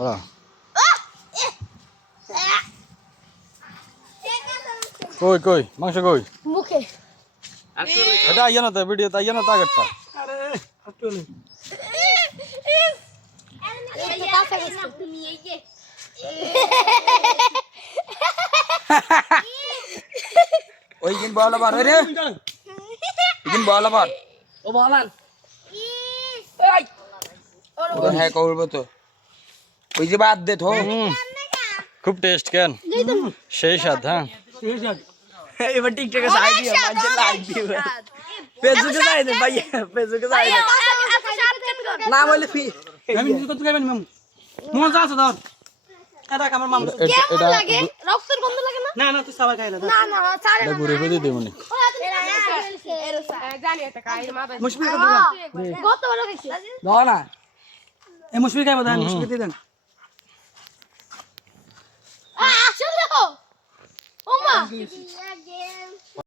ওরা কই কই মাংস কই মুখে এটা আইয়া না তো ভিডিও তো আইয়া না তো আগেরটা আরে আসলে ওই দিন বল আবার রে দিন বল আবার ও বলান ও হ্যাঁ করব তো ওই যে বাদ দে থো খুব টেস্ট কেন সেই স্বাদ হ্যাঁ এবার টিকটকে সাইড দিয়ে মাঝে লাইক দিবে ফেসবুকে যাই দে ভাই ফেসবুকে যাই দে নাম হইলে ফি আমি কিছু করতে পারবেন মামু মজা আছে ধর এটা আমার মামু কেমন লাগে রক্তের গন্ধ লাগে না না না তুই সবাই খাইলা না না ছাড়ে এটা ঘুরে ফিরে দেব নি জানি এটা কাই মা মুশফিক কত দেন কত বড় খাইছে দাও না এই মুশফিক খাইবা দেন মুশফিক দিয়ে দেন আসলে ও মা